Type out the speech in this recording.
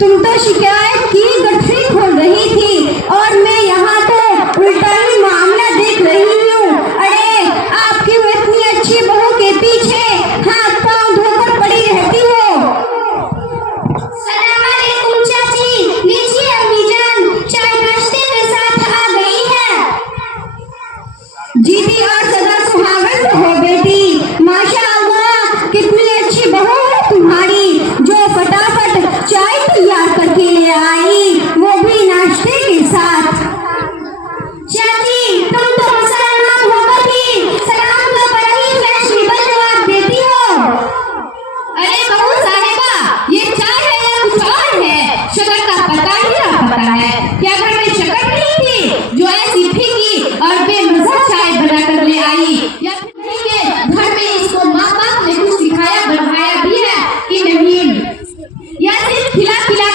तुम तो शिकायत की गठरी खोल रही थी और मैं यहाँ तो उल्टा ही मामला देख रही हूँ। अरे आप क्यों इतनी अच्छी बहू के पीछे हाथ पांव धोकर पड़ी रहती हो? सलाम अलैकुम चाची। लीजिए अम्मीजान, चाय नाश्ते के साथ आ गई है। जीती और सदा सुहागन हो बेटी। माशाअल्लाह, कितनी अच्छी बहू है तुम्हारी, जो फटाफट चाय तैयार करके ले आई, वो भी नाश्ते के साथ। चाची, तुम तो मुसलमान होकर भी सलाम का बड़ा ही फैशनेबल जवाब देती हो। अरे बहू साहिबा, ये चाय है या कुछ और है? शक्कर का पता ही ना पता है। क्या घर में शक्कर नहीं थी जो ऐसी फीकी और बेमज़ा चाय बना कर ले आई? या फिर नहीं है घर में इसको माँ बाप ने कुछ सिखाया बढ़ाया भी है कि नहीं? या सिर्फ खिला खिला